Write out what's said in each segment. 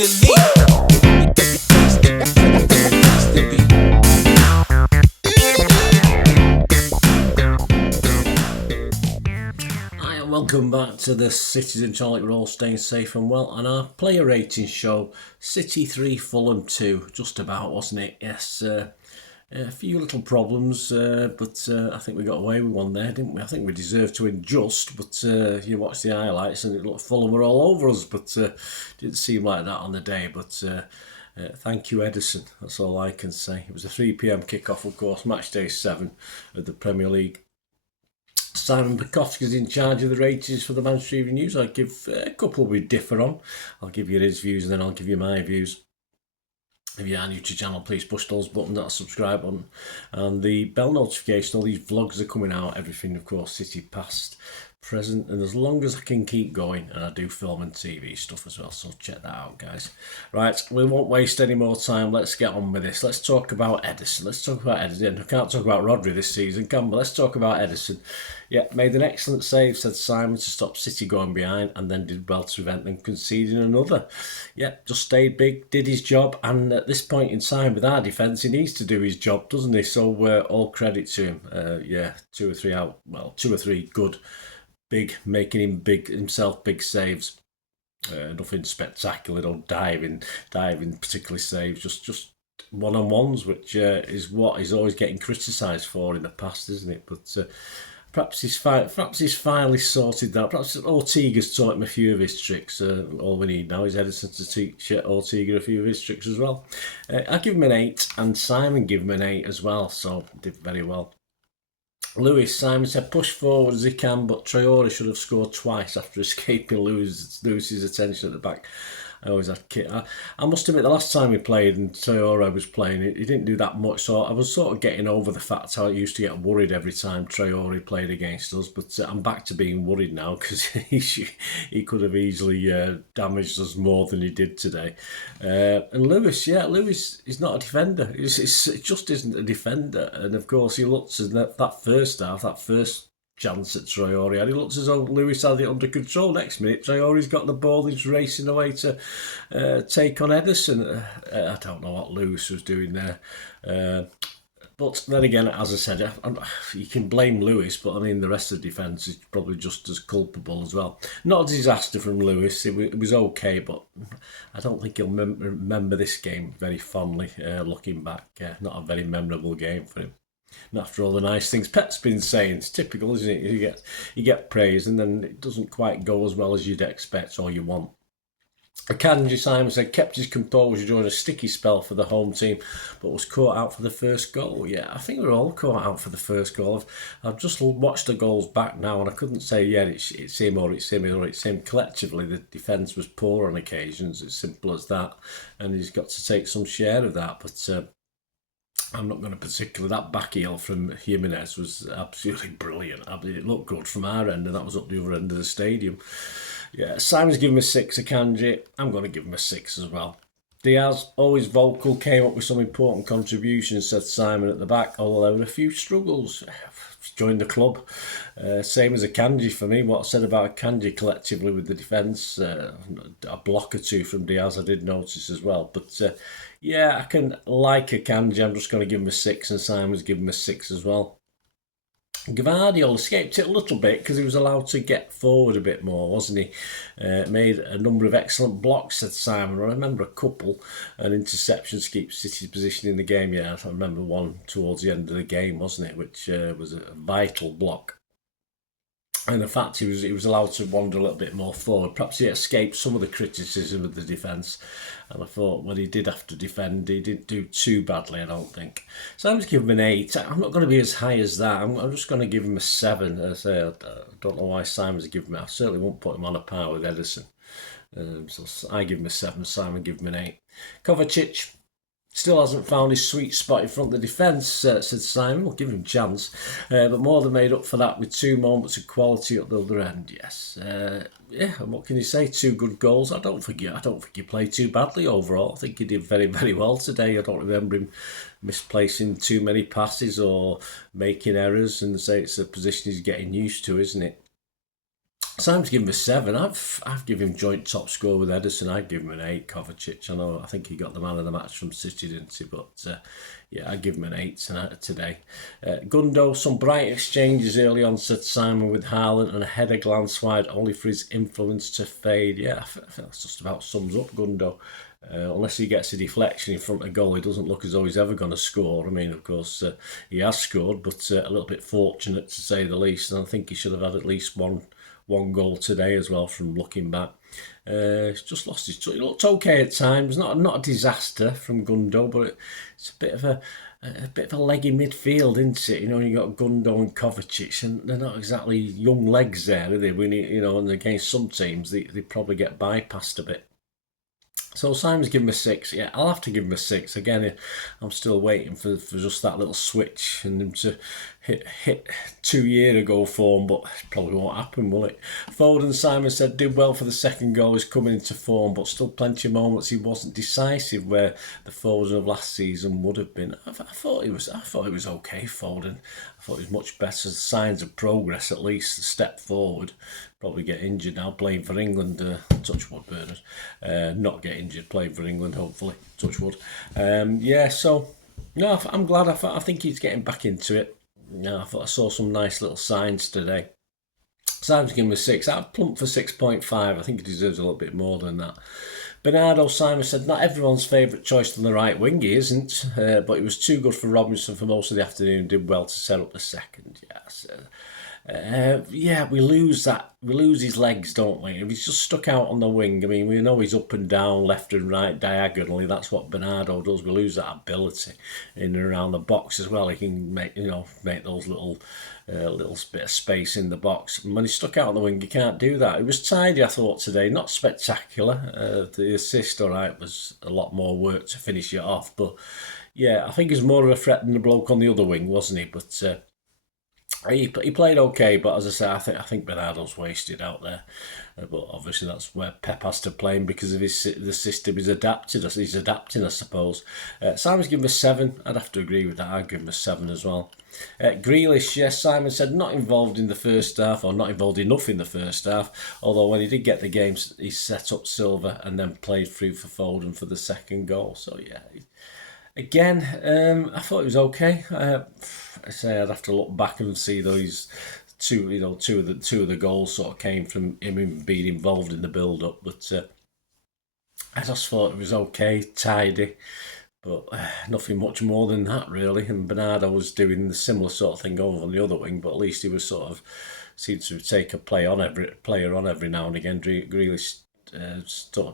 Hi and welcome back to the Cities and Charlotte. We're all staying safe and well, and our player rating show, City 3, Fulham 2, just about, wasn't it? Yes, a few little problems, but I think we got away with one there, didn't we? I think we deserved to adjust, but you watch the highlights and it looked Fulham were all over us, but didn't seem like that on the day. But thank you, Edison. That's all I can say. It was a 3 p.m. kickoff, of course, match day 7 of the Premier League. Simon Bajkowski is in charge of the ratings for the Manchester Evening News. I'll give a couple we differ on. I'll give you his views and then I'll give you my views. If you are new to the channel, please push those buttons, that subscribe button and the bell notification. All these vlogs are coming out, everything of course, City past, present, and as long as I can keep going, and I do film and TV stuff as well, so check that out, guys. Right, we won't waste any more time, let's get on with this. Let's talk about Edison. I can't talk about Rodri this season, can we? Let's talk about Edison. Yeah, made an excellent save, said Simon, to stop City going behind, and then did well to prevent them conceding another. Yeah, just stayed big, did his job, and at this point in time with our defence, he needs to do his job, doesn't he? So all credit to him. Yeah, 2 or 3 good, big, making him big himself, big saves. Nothing spectacular, no diving particularly saves, just one-on-ones, which is what he's always getting criticised for in the past, isn't it? But perhaps he's finally sorted that. Perhaps Ortega's taught him a few of his tricks. All we need now is Edison to teach Ortega a few of his tricks as well. I give him an 8, and Simon gave him an 8 as well, so did very well. Simon said push forward as he can, but Traore should have scored twice after escaping Lewis's attention at the back. I always had I must admit, the last time we played and Traore was playing, he didn't do that much, so I was sort of getting over the fact how I used to get worried every time Traore played against us, but I'm back to being worried now because he could have easily damaged us more than he did today. And Lewis is not a defender. It just isn't a defender, and of course he looks at that first half, that first chance at Traore, and it looks as though Lewis had it under control. Next minute, Traore's got the ball, he's racing away to take on Edison. I don't know what Lewis was doing there. But then again, as I said, you can blame Lewis, but I mean, the rest of the defence is probably just as culpable as well. Not a disaster from Lewis, it was okay, but I don't think he'll remember this game very fondly, looking back. Not a very memorable game for him. And after all the nice things Pep's been saying, it's typical, isn't it? You get praise and then it doesn't quite go as well as you'd expect or you want. Akanji, Simon said, kept his composure during a sticky spell for the home team, but was caught out for the first goal. Yeah, I think we're all caught out for the first goal. I've just watched the goals back now, and I couldn't say, yeah, it's him or it's him or it's him. Collectively, the defence was poor on occasions, as simple as that, and he's got to take some share of that, but I'm not going to particularly. That back heel from Jimenez was absolutely brilliant. It looked good from our end, and that was up the other end of the stadium. Yeah, Simon's given him a 6, Akanji. I'm going to give him a 6 as well. Diaz, always vocal, came up with some important contributions, said Simon at the back, although there were a few struggles. Joined the club. Same as Akanji for me. What I said about Akanji collectively with the defence, a block or two from Diaz I did notice as well. But yeah, I can like Akanji. I'm just going to give him a 6, and Simon's given him a 6 as well. Gvardiol escaped it a little bit because he was allowed to get forward a bit more, wasn't he? Made a number of excellent blocks, said Simon. I remember a couple, and interceptions to keep City's position in the game. Yeah, I remember one towards the end of the game, wasn't it? Which was a vital block. And in fact, he was allowed to wander a little bit more forward. Perhaps he escaped some of the criticism of the defence. And I thought when he did have to defend, he didn't do too badly, I don't think. So I'm just giving him an 8. I'm not going to be as high as that. I'm just going to give him a 7. As I say, I don't know why Simon's given me. I certainly won't put him on a par with Edison. So I give him a 7. Simon give him an 8. Kovacic still hasn't found his sweet spot in front of the defence, said Simon. We'll give him a chance. But more than made up for that with 2 moments of quality at the other end, yes. Yeah, and what can you say? 2 good goals. I don't think he played too badly overall. I think he did very, very well today. I don't remember him misplacing too many passes or making errors, and say it's a position he's getting used to, isn't it? Simon's given him a 7. I've given him joint top score with Edison. I'd give him an 8. Kovacic. I think he got the man of the match from City, didn't he? But yeah, I'd give him an 8 today. Gundo, some bright exchanges early on, said Simon, with Haaland, and a header glance wide, only for his influence to fade. Yeah, I think that's just about sums up Gundo. Unless he gets a deflection in front of goal, it doesn't look as though he's ever going to score. I mean, of course, he has scored, but a little bit fortunate to say the least. And I think he should have had at least one goal today as well from looking back. He's just lost his touch. He looked okay at times, not a disaster from Gundo, but it's a bit of a leggy midfield, isn't it? You know, you got Gundo and Kovacic, and they're not exactly young legs there, are they? And against some teams, they probably get bypassed a bit. So Simon's given him a 6. Yeah, I'll have to give him a 6. Again, I'm still waiting for just that little switch and him to hit 2 year ago form, but it probably won't happen, will it? Foden, Simon said, did well for the second goal. He's coming into form, but still plenty of moments he wasn't decisive where the Foden of last season would have been. I thought he was okay, Foden. I thought he was much better. Signs of progress, at least a step forward. Probably get injured now, playing for England. Touch wood, Bernard. Not get injured, playing for England, hopefully. Touch wood. Yeah, so no, I'm glad. I think he's getting back into it. I thought I saw some nice little signs today. Simon's giving him a 6. I've plumped for 6.5. I think he deserves a little bit more than that. Bernardo, Simon said, not everyone's favourite choice on the right wing, he isn't, but it was too good for Robinson for most of the afternoon. Did well to set up the second. Yes. Yeah, we lose that. We lose his legs, don't we? If he's just stuck out on the wing, I mean, we know he's up and down, left and right, diagonally. That's what Bernardo does. We lose that ability in and around the box as well. He can make those little bit of space in the box. And when he's stuck out on the wing, you can't do that. It was tidy, I thought, today. Not spectacular. The assist, all right, was a lot more work to finish it off. But yeah, I think he's more of a threat than the bloke on the other wing, wasn't he? But he played okay, but as I say, I think Bernardo's wasted out there. But obviously that's where Pep has to play him because of the system he's adapted. He's adapting, I suppose. Simon's given him a 7. I'd have to agree with that. I'd give him a 7 as well. Grealish, yes, Simon said not involved in the first half, or not involved enough in the first half. Although when he did get the game, he set up Silva and then played through for Foden for the second goal. So yeah. Again, I thought it was okay. I say I'd have to look back and see those two of the goals sort of came from him being involved in the build-up. But I just thought it was okay, tidy, but nothing much more than that really. And Bernardo was doing the similar sort of thing over on the other wing, but at least he was sort of seemed to take a player on every now and again. Grealish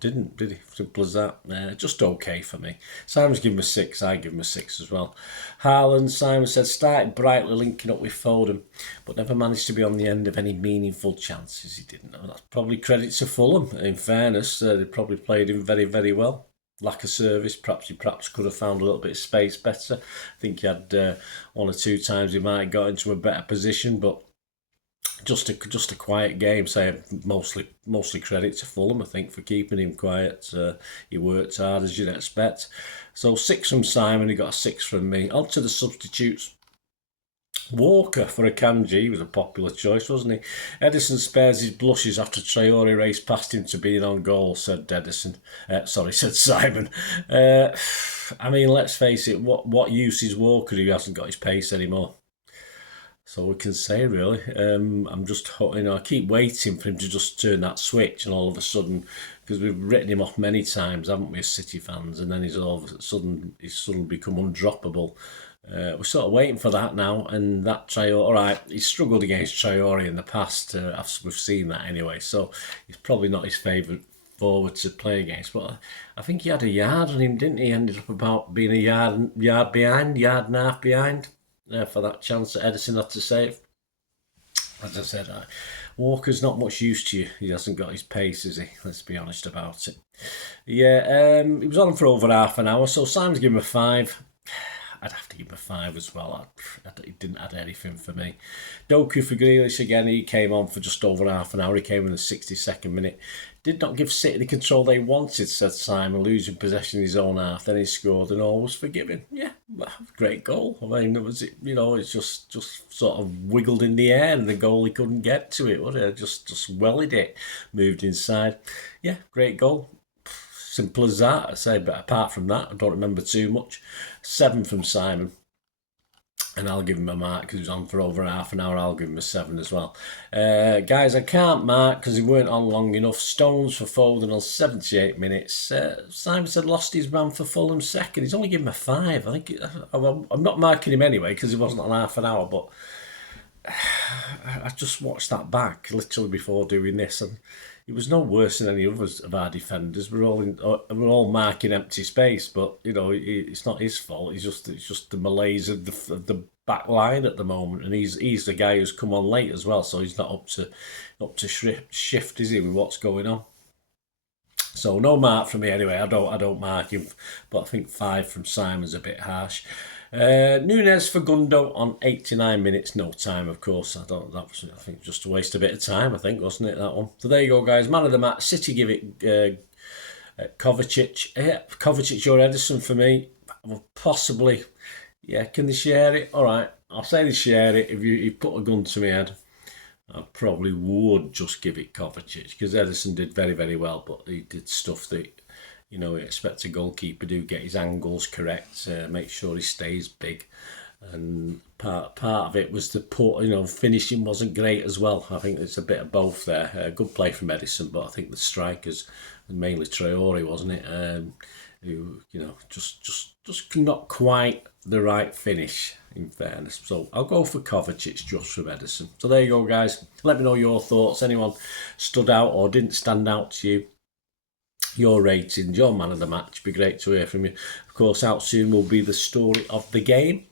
didn't, did he? Simple as that. Just okay for me. Simon's given him a 6. I give him a 6 as well. Haaland, Simon said, started brightly linking up with Foden, but never managed to be on the end of any meaningful chances. He didn't. That's probably credit to Fulham. In fairness, they probably played him very, very well. Lack of service. He perhaps could have found a little bit of space better. I think he had 1 or 2 times he might have got into a better position, but just a quiet game. So mostly credit to Fulham, I think, for keeping him quiet. He worked hard, as you'd expect. So 6 from Simon, he got a 6 from me. On to the substitutes. Walker for Akanji, he was a popular choice, wasn't he? Edison spares his blushes after Traore raced past him to being on goal, said said Simon. I mean, let's face it, what use is Walker who hasn't got his pace anymore? So we can say, really. I'm just, I keep waiting for him to just turn that switch, and all of a sudden, because we've written him off many times, haven't we, as City fans, and then he's suddenly become undroppable. We're sort of waiting for that now, and that Traore, all right, he's struggled against Traore in the past. We've seen that anyway, so he's probably not his favourite forward to play against, but I think he had a yard on him, didn't he? Ended up about being a yard and a half behind. For that chance that Edison had to save. As I said, Walker's not much use to you. He hasn't got his pace, has he? Let's be honest about it. Yeah, he was on for over half an hour, so Simon's given him a 5. I'd have to give him a 5 as well. He didn't add anything for me. Doku for Grealish again. He came on for just over half an hour. He came in the 62nd minute. Did not give City the control they wanted, said Simon, losing possession in his own half. Then he scored and all was forgiven. Yeah, Great goal. I mean, it was, it's just sort of wiggled in the air and the goalie couldn't get to it, would it? Just wellied it, moved inside. Yeah, great goal. Simple as that, I say. But apart from that, I don't remember too much. 7 from Simon. And I'll give him a mark because he was on for over half an hour. I'll give him a 7 as well. Guys, I can't mark because he weren't on long enough. Stones for Foden on 78 minutes. Simon said lost his man for Fulham second. He's only given him a 5. I think I'm not marking him anyway because he wasn't on half an hour. But I just watched that back literally before doing this, and he was no worse than any others of our defenders. We're all marking empty space, but it's not his fault. It's just the malaise of the back line at the moment, and he's the guy who's come on late as well, so he's not up to shift, is he, with what's going on? So no mark from me anyway. I don't mark him, but I think 5 from Simon's a bit harsh. Nunes for Gundo on 89 minutes, no time, of course. That was, I think, just a waste a bit of time, I think, wasn't it, that one? So there you go, guys. Man of the match. City give it Kovacic. Yeah, Kovacic or Edison for me. Possibly. Yeah, can they share it? All right, I'll say they share it. If you put a gun to my head, I probably would just give it Kovacic because Edison did very, very well, but he did stuff that we expect a goalkeeper to get his angles correct, make sure he stays big. And part of it was the finishing wasn't great as well. I think it's a bit of both there. Good play from Edison, but I think the strikers, mainly Traore, wasn't it? Who just not quite the right finish, in fairness. So I'll go for Kovacic just from Edison. So there you go, guys. Let me know your thoughts. Anyone stood out or didn't stand out to you? Your ratings, your man of the match. Be great to hear from you. Of course, out soon will be the story of the game.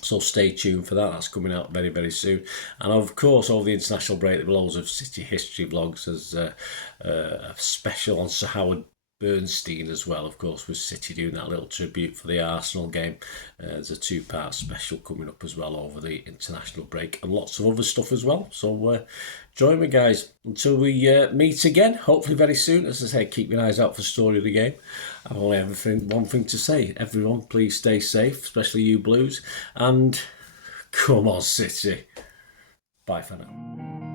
So stay tuned for that. That's coming out very, very soon. And of course, over the international break, there will loads of City history vlogs. There's a special on Sir Howard Bernstein as well, of course, with City doing that little tribute for the Arsenal game. There's a 2-part special coming up as well over the international break, and lots of other stuff as well. So join me, guys, until we meet again, hopefully very soon. As I say, keep your eyes out for Story of the Game. I've only one thing to say. Everyone, please stay safe, especially you Blues, and come on, City. Bye for now.